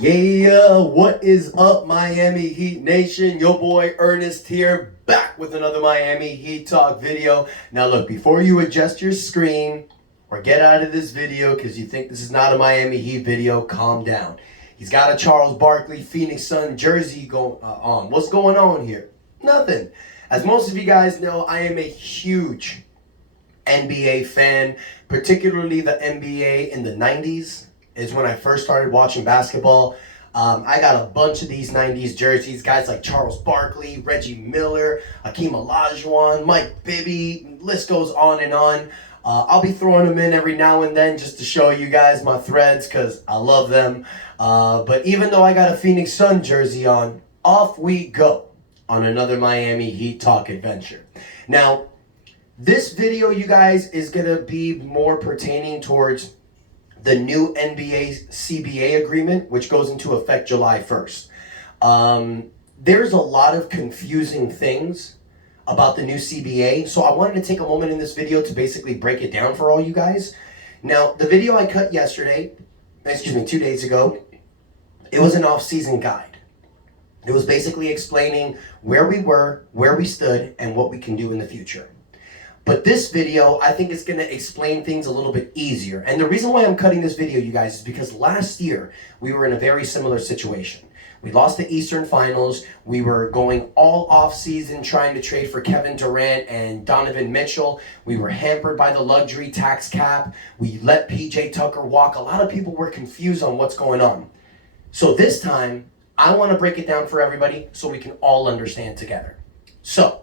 Yeah, what is up, Miami Heat Nation? Your boy Ernest here, back with another Miami Heat Talk video. Now look, before you adjust your screen or get out of this video because you think this is not a Miami Heat video, calm down. He's got a Charles Barkley Phoenix Sun jersey on. What's going on here? Nothing. As most of you guys know, I am a huge NBA fan, particularly the NBA in the 90s. Is when I first started watching basketball. I got a bunch of these 90s jerseys. Guys like Charles Barkley, Reggie Miller, Hakeem Olajuwon, Mike Bibby, list goes on and on. I'll be throwing them in every now and then just to show you guys my threads because I love them. But even though I got a Phoenix Sun jersey on, off we go on another Miami Heat Talk adventure. Now, this video, you guys, is going to be more pertaining towards the new NBA CBA agreement, which goes into effect July 1st. There's a lot of confusing things about the new CBA, so I wanted to take a moment in this video to basically break it down for all you guys. Now, the video I cut 2 days ago, it was an off-season guide. It was basically explaining where we were, where we stood, and what we can do in the future. But this video, I think is going to explain things a little bit easier. And the reason why I'm cutting this video, you guys, is because last year we were in a very similar situation. We lost the Eastern Finals. We were going all off-season trying to trade for Kevin Durant and Donovan Mitchell. We were hampered by the luxury tax cap. We let PJ Tucker walk. A lot of people were confused on what's going on. So this time, I want to break it down for everybody so we can all understand together. So,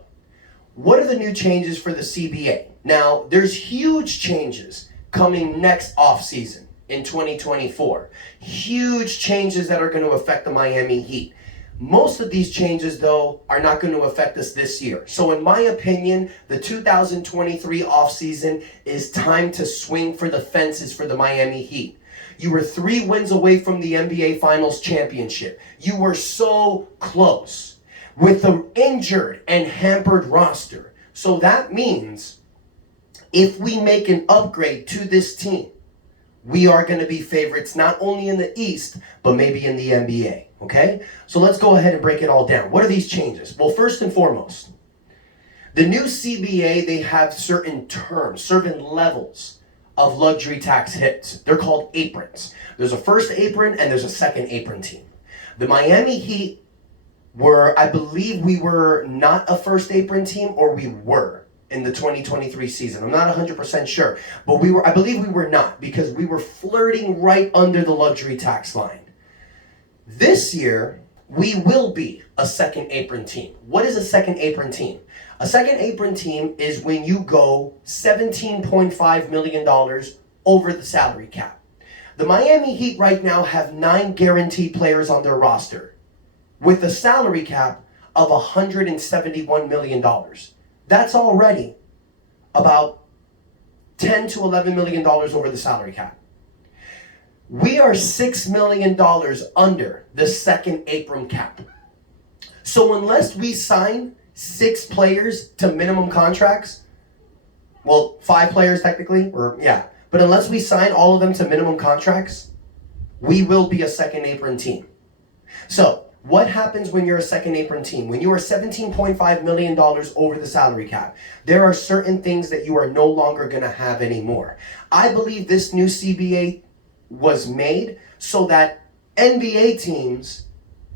what are the new changes for the CBA? Now, there's huge changes coming next offseason in 2024. Huge changes that are going to affect the Miami Heat. Most of these changes, though, are not going to affect us this year. So in my opinion, the 2023 offseason is time to swing for the fences for the Miami Heat. You were 3 wins away from the NBA Finals championship. You were so close with the injured and hampered roster. So that means if we make an upgrade to this team, we are going to be favorites not only in the East, but maybe in the NBA, okay? So let's go ahead and break it all down. What are these changes? Well, first and foremost, the new CBA, they have certain terms, certain levels of luxury tax hits. They're called aprons. There's a first apron and there's a second apron team. The Miami Heat I believe we were not a first apron team, or we were in the 2023 season. I'm not 100% sure, but I believe we were not, because we were flirting right under the luxury tax line. This year, we will be a second apron team. What is a second apron team? A second apron team is when you go $17.5 million over the salary cap. The Miami Heat right now have 9 guaranteed players on their roster, with a salary cap of $171 million. That's already about $10 to $11 million over the salary cap. We are $6 million under the second apron cap. So unless we sign 6 players to minimum contracts, well, 5 players technically, but unless we sign all of them to minimum contracts, we will be a second apron team. So, what happens when you're a second apron team? When you are $17.5 million over the salary cap, there are certain things that you are no longer going to have anymore. I believe this new CBA was made so that NBA teams,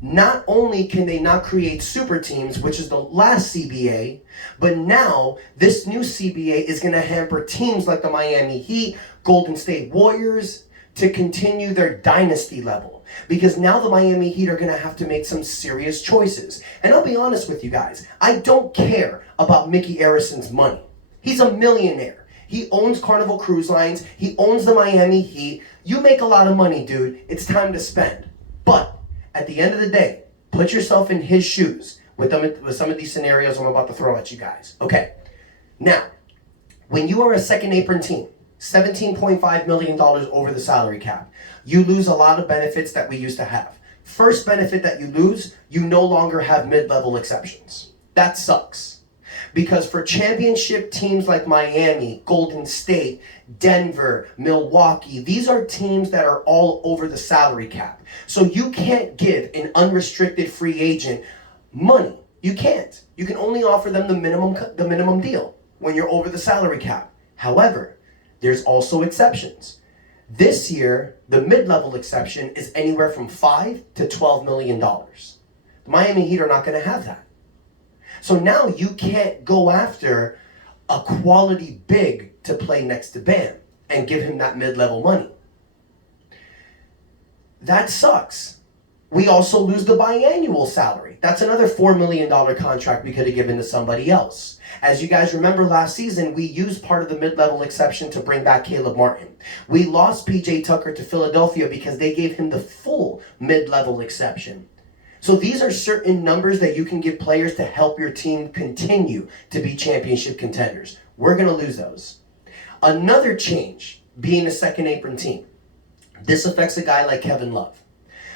not only can they not create super teams, which is the last CBA, but now this new CBA is going to hamper teams like the Miami Heat, Golden State Warriors, to continue their dynasty level. Because now the Miami Heat are going to have to make some serious choices. And I'll be honest with you guys, I don't care about Mickey Arison's money. He's a millionaire. He owns Carnival Cruise Lines. He owns the Miami Heat. You make a lot of money, dude. It's time to spend. But at the end of the day, put yourself in his shoes with some of these scenarios I'm about to throw at you guys. Okay. Now, when you are a second apron team, $17.5 million over the salary cap, you lose a lot of benefits that we used to have. First benefit that you lose, you no longer have mid-level exceptions. That sucks. Because for championship teams like Miami, Golden State, Denver, Milwaukee, these are teams that are all over the salary cap. So you can't give an unrestricted free agent money. You can't. You can only offer them the minimum deal when you're over the salary cap. However, there's also exceptions. This year, the mid-level exception is anywhere from $5 to $12 million. The Miami Heat are not going to have that. So now you can't go after a quality big to play next to Bam and give him that mid-level money. That sucks. We also lose the biannual salary. That's another $4 million contract we could have given to somebody else. As you guys remember last season, we used part of the mid-level exception to bring back Caleb Martin. We lost PJ Tucker to Philadelphia because they gave him the full mid-level exception. So these are certain numbers that you can give players to help your team continue to be championship contenders. We're going to lose those. Another change, being a second apron team. This affects a guy like Kevin Love.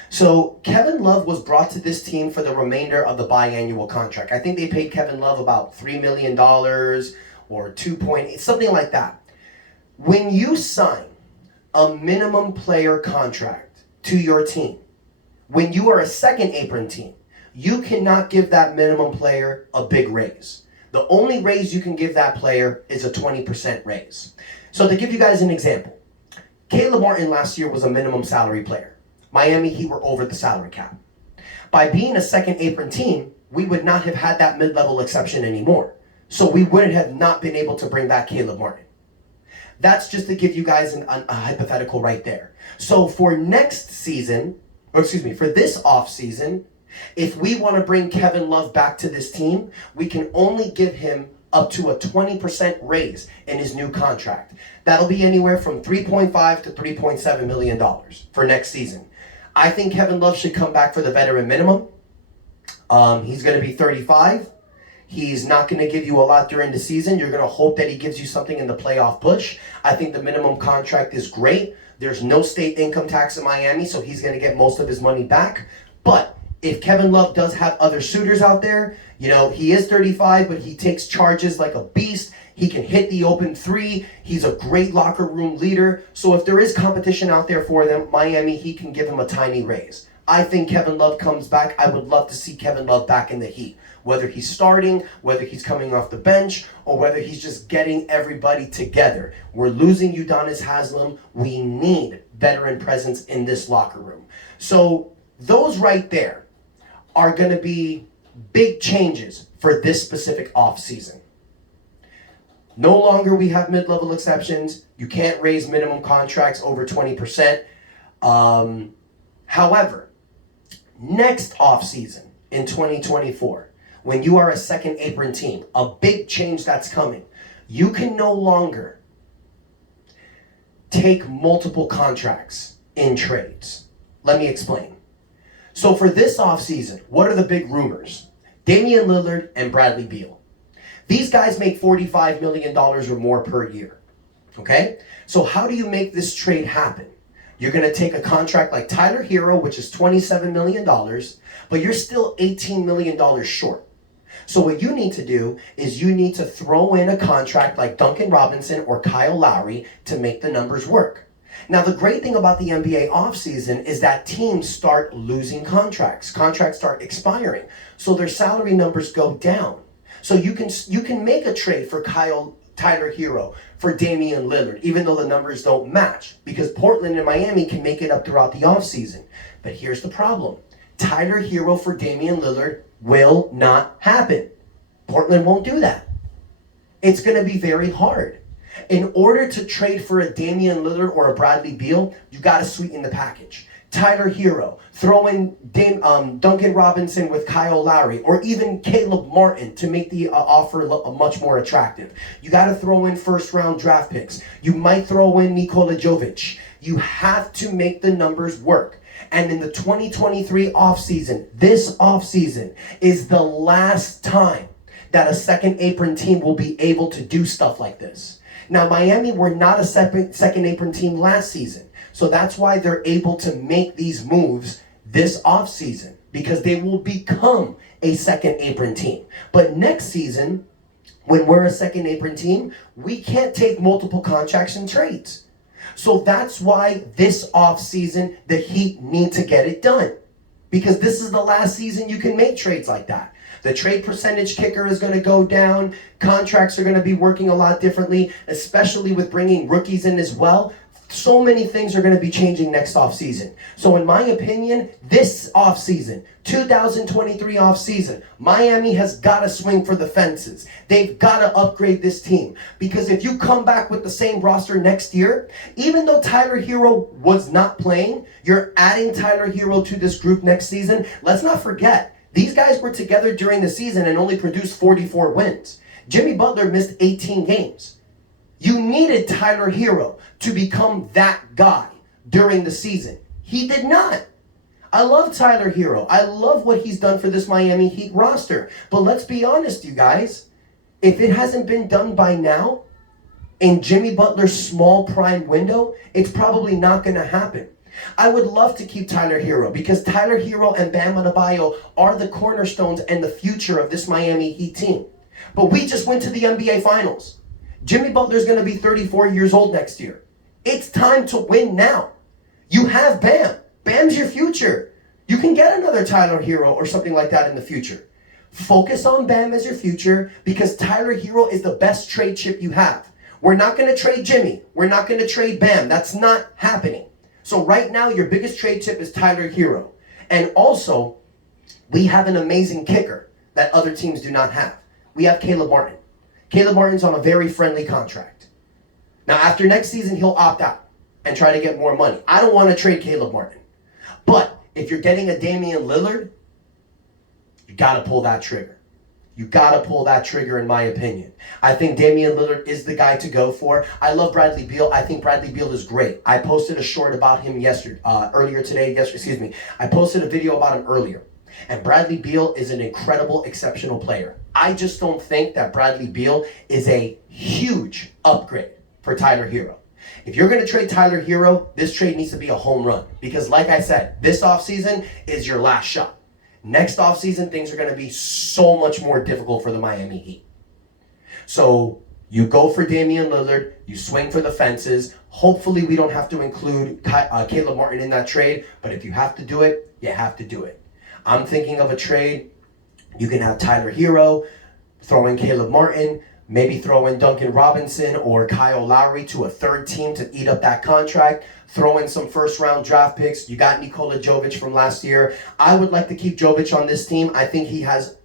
So Kevin Love was brought to this team for the remainder of the biannual contract. I think they paid Kevin Love about $3 million or 2.8, something like that. When you sign a minimum player contract to your team, when you are a second apron team, you cannot give that minimum player a big raise. The only raise you can give that player is a 20% raise. So to give you guys an example, Caleb Martin last year was a minimum salary player. Miami Heat were over the salary cap. By being a second apron team, we would not have had that mid-level exception anymore. So we wouldn't have not been able to bring back Caleb Martin. That's just to give you guys a hypothetical right there. So for next season, for this offseason, if we want to bring Kevin Love back to this team, we can only give him up to a 20% raise in his new contract. That'll be anywhere from $3.5 to $3.7 million for next season. I think Kevin Love should come back for the veteran minimum. He's going to be 35. He's not going to give you a lot during the season. You're going to hope that he gives you something in the playoff push. I think the minimum contract is great. There's no state income tax in Miami, so he's going to get most of his money back. But if Kevin Love does have other suitors out there, he is 35, but he takes charges like a beast. He can hit the open three. He's a great locker room leader. So if there is competition out there for them, Miami, he can give him a tiny raise. I think Kevin Love comes back. I would love to see Kevin Love back in the Heat. Whether he's starting, whether he's coming off the bench, or whether he's just getting everybody together. We're losing Udonis Haslem. We need veteran presence in this locker room. So those right there are going to be big changes for this specific offseason. No longer we have mid-level exceptions. You can't raise minimum contracts over 20%. However, next offseason in 2024, when you are a second apron team, a big change that's coming. You can no longer take multiple contracts in trades. Let me explain. So for this offseason, what are the big rumors? Damian Lillard and Bradley Beal. These guys make $45 million or more per year. Okay? So how do you make this trade happen? You're going to take a contract like Tyler Hero, which is $27 million, but you're still $18 million short. So what you need to do is you need to throw in a contract like Duncan Robinson or Kyle Lowry to make the numbers work. Now, the great thing about the NBA offseason is that teams start losing contracts. Contracts start expiring. So their salary numbers go down. So you can make a trade for Tyler Hero, for Damian Lillard, even though the numbers don't match, because Portland and Miami can make it up throughout the offseason. But here's the problem. Tyler Hero for Damian Lillard will not happen. Portland won't do that. It's going to be very hard. In order to trade for a Damian Lillard or a Bradley Beal, you got to sweeten the package. Tyler Hero, throw in Duncan Robinson with Kyle Lowry, or even Caleb Martin to make the offer much more attractive. You got to throw in first-round draft picks. You might throw in Nikola Jovic. You have to make the numbers work. And in the 2023 offseason, this offseason is the last time that a second apron team will be able to do stuff like this. Now, Miami were not a second apron team last season. So that's why they're able to make these moves this offseason, because they will become a second apron team. But next season, When we're a second apron team, we can't take multiple contracts and trades. So that's why this offseason, the Heat need to get it done. Because this is the last season you can make trades like that. The trade percentage kicker is going to go down. Contracts are going to be working a lot differently, especially with bringing rookies in as well. So many things are going to be changing next offseason. So in my opinion, this offseason, 2023 offseason, Miami has got to swing for the fences. They've got to upgrade this team. Because if you come back with the same roster next year, even though Tyler Hero was not playing, you're adding Tyler Hero to this group next season. Let's not forget, these guys were together during the season and only produced 44 wins. Jimmy Butler missed 18 games. You needed Tyler Hero to become that guy during the season. He did not. I love Tyler Hero. I love what he's done for this Miami Heat roster. But let's be honest, you guys. If it hasn't been done by now, in Jimmy Butler's small prime window, it's probably not going to happen. I would love to keep Tyler Hero because Tyler Hero and Bam Adebayo are the cornerstones and the future of this Miami Heat team. But we just went to the NBA Finals. Jimmy Butler's going to be 34 years old next year. It's time to win now. You have Bam. Bam's your future. You can get another Tyler Hero or something like that in the future. Focus on Bam as your future because Tyler Hero is the best trade chip you have. We're not going to trade Jimmy. We're not going to trade Bam. That's not happening. So right now, your biggest trade chip is Tyler Hero. And also, we have an amazing kicker that other teams do not have. We have Caleb Martin. Caleb Martin's on a very friendly contract. Now, after next season, he'll opt out and try to get more money. I don't want to trade Caleb Martin. But if you're getting a Damian Lillard, you got to pull that trigger. You got to pull that trigger, in my opinion. I think Damian Lillard is the guy to go for. I love Bradley Beal. I think Bradley Beal is great. I posted a short about him earlier today. I posted a video about him earlier. And Bradley Beal is an incredible, exceptional player. I just don't think that Bradley Beal is a huge upgrade for Tyler Hero. If you're going to trade Tyler Hero, this trade needs to be a home run. Because like I said, this offseason is your last shot. Next offseason, things are going to be so much more difficult for the Miami Heat. So you go for Damian Lillard, you swing for the fences. Hopefully we don't have to include Caleb Martin in that trade, but if you have to do it, you have to do it. I'm thinking of a trade. You can have Tyler Hero, throw in Caleb Martin, maybe throw in Duncan Robinson or Kyle Lowry to a third team to eat up that contract. Throw in some first-round draft picks. You got Nikola Jovic from last year. I would like to keep Jovic on this team. I think he has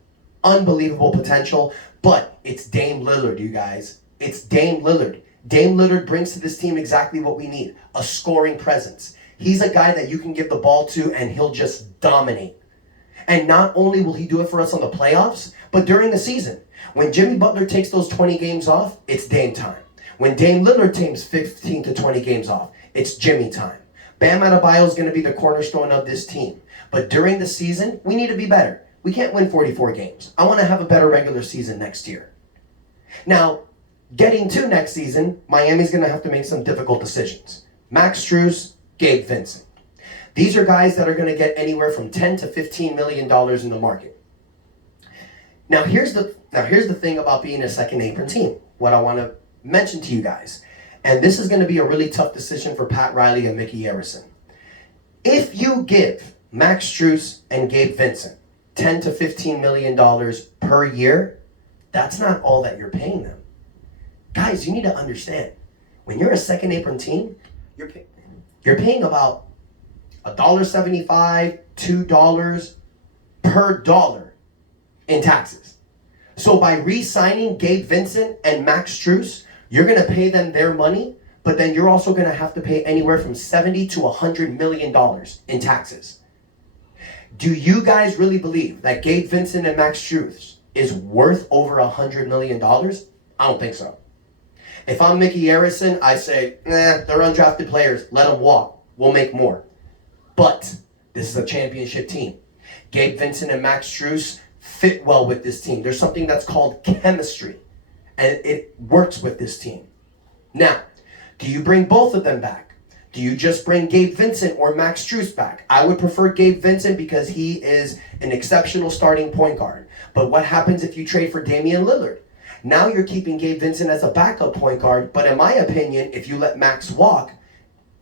unbelievable potential, but it's Dame Lillard, you guys. It's Dame Lillard. Dame Lillard brings to this team exactly what we need, a scoring presence. He's a guy that you can give the ball to, and he'll just dominate. And not only will he do it for us on the playoffs, but during the season. When Jimmy Butler takes those 20 games off, it's Dame time. When Dame Lillard takes 15 to 20 games off, it's Jimmy time. Bam Adebayo is going to be the cornerstone of this team. But during the season, we need to be better. We can't win 44 games. I want to have a better regular season next year. Now, getting to next season, Miami's going to have to make some difficult decisions. Maxtress, Gabe Vincent. These are guys that are going to get anywhere from $10 to $15 million in the market. Now here's the thing about being a second apron team. What I want to mention to you guys. And this is going to be a really tough decision for Pat Riley and Mickey Arison. If you give Maxtress and Gabe Vincent $10 to $15 million per year, that's not all that you're paying them. Guys, you need to understand. When you're a second apron team, you're paying about $1.75, $2 per dollar in taxes. So by re-signing Gabe Vincent and Maxtress, you're going to pay them their money, but then you're also going to have to pay anywhere from $70 to $100 million in taxes. Do you guys really believe that Gabe Vincent and Maxtress is worth over $100 million? I don't think so. If I'm Mickey Arison, I say, they're undrafted players. Let them walk. We'll make more. But this is a championship team. Gabe Vincent and Maxtress fit well with this team. There's something that's called chemistry, and it works with this team. Now, do you bring both of them back? Do you just bring Gabe Vincent or Maxtress back? I would prefer Gabe Vincent because he is an exceptional starting point guard. But what happens if you trade for Damian Lillard? Now you're keeping Gabe Vincent as a backup point guard, but in my opinion, if you let Max walk,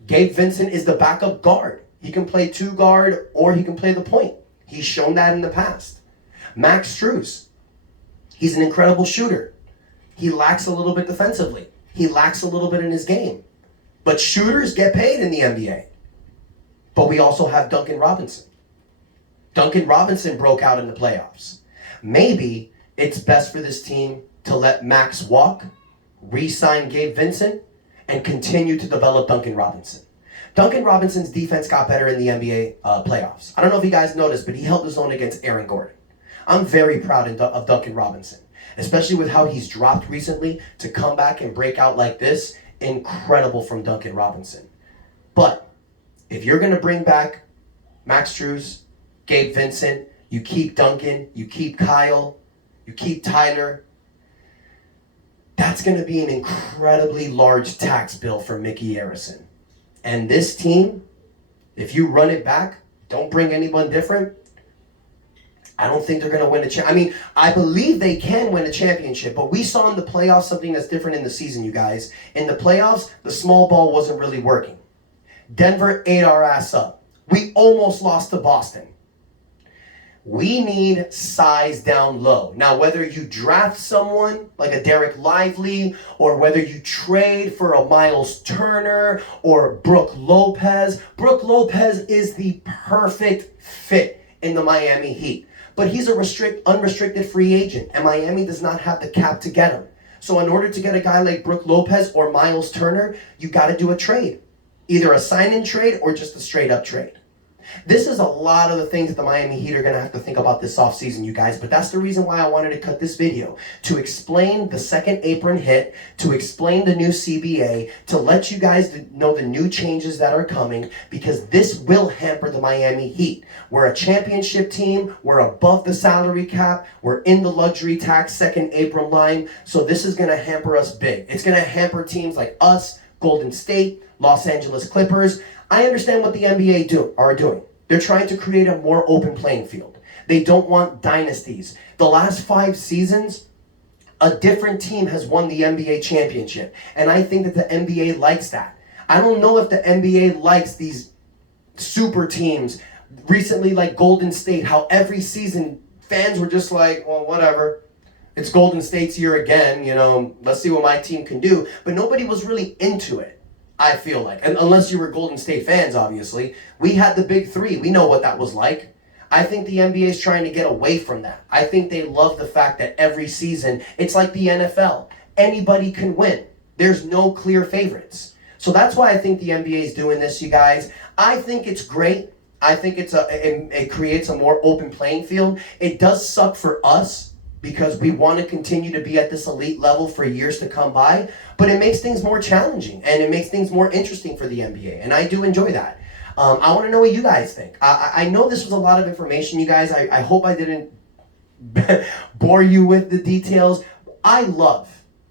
Gabe Vincent is the backup guard. He can play 2 guard or he can play the point. He's shown that in the past. Maxtress, he's an incredible shooter. He lacks a little bit defensively. He lacks a little bit in his game. But shooters get paid in the NBA. But we also have Duncan Robinson. Duncan Robinson broke out in the playoffs. Maybe it's best for this team to let Max walk, re-sign Gabe Vincent, and continue to develop Duncan Robinson. Duncan Robinson's defense got better in the NBA playoffs. I don't know if you guys noticed, but he held his own against Aaron Gordon. I'm very proud of Duncan Robinson, especially with how he's dropped recently to come back and break out like this. Incredible from Duncan Robinson. But if you're going to bring back Maxtress, Gabe Vincent, you keep Duncan, you keep Kyle, you keep Tyler, that's going to be an incredibly large tax bill for Mickey Arison. And this team, if you run it back, don't bring anyone different, I don't think they're going to win a championship. I mean, I believe they can win a championship, but we saw in the playoffs something that's different in the season, you guys. In the playoffs, the small ball wasn't really working. Denver ate our ass up. We almost lost to Boston. We need size down low. Now, whether you draft someone like a Derek Lively or whether you trade for a Miles Turner or Brook Lopez is the perfect fit in the Miami Heat. But he's a unrestricted free agent, and Miami does not have the cap to get him. So in order to get a guy like Brook Lopez or Miles Turner, you got to do a trade. Either a sign-in trade or just a straight-up trade. This is a lot of the things that the Miami Heat are going to have to think about this offseason, you guys. But that's the reason why I wanted to cut this video. To explain the second apron hit, to explain the new CBA, to let you guys know the new changes that are coming, because this will hamper the Miami Heat. We're a championship team. We're above the salary cap. We're in the luxury tax second apron line. So this is going to hamper us big. It's going to hamper teams like us, Golden State, Los Angeles Clippers. I understand what the NBA are doing. They're trying to create a more open playing field. They don't want dynasties. The last 5 seasons, a different team has won the NBA championship. And I think that the NBA likes that. I don't know if the NBA likes these super teams. Recently, like Golden State, how every season fans were just like, well, whatever. It's Golden State's year again, let's see what my team can do. But nobody was really into it. I feel like, and unless you were Golden State fans, obviously. We had the big 3. We know what that was like. I think the NBA is trying to get away from that. I think they love the fact that every season, it's like the NFL. Anybody can win. There's no clear favorites. So that's why I think the NBA is doing this, you guys. I think it's great. I think it creates a more open playing field. It does suck for us, because we want to continue to be at this elite level for years to come by, but it makes things more challenging, and it makes things more interesting for the NBA, and I do enjoy that. I want to know what you guys think. I know this was a lot of information, you guys. I hope I didn't bore you with the details. I love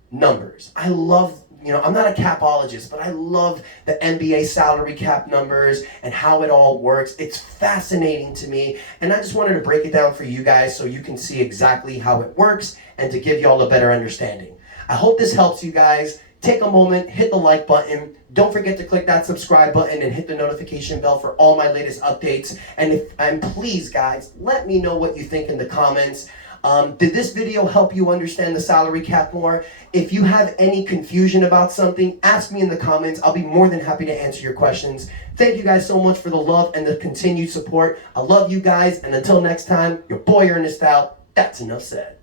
numbers. I love, I'm not a capologist, but I love the NBA salary cap numbers and how it all works. It's fascinating to me, and I just wanted to break it down for you guys so you can see exactly how it works and to give y'all a better understanding. I hope this helps you guys. Take a moment, hit the like button. Don't forget to click that subscribe button and hit the notification bell for all my latest updates. And please, guys, let me know what you think in the comments. Did this video help you understand the salary cap more? If you have any confusion about something, ask me in the comments. I'll be more than happy to answer your questions. Thank you guys so much for the love and the continued support. I love you guys, and until next time, your boy Ernest out. That's enough said.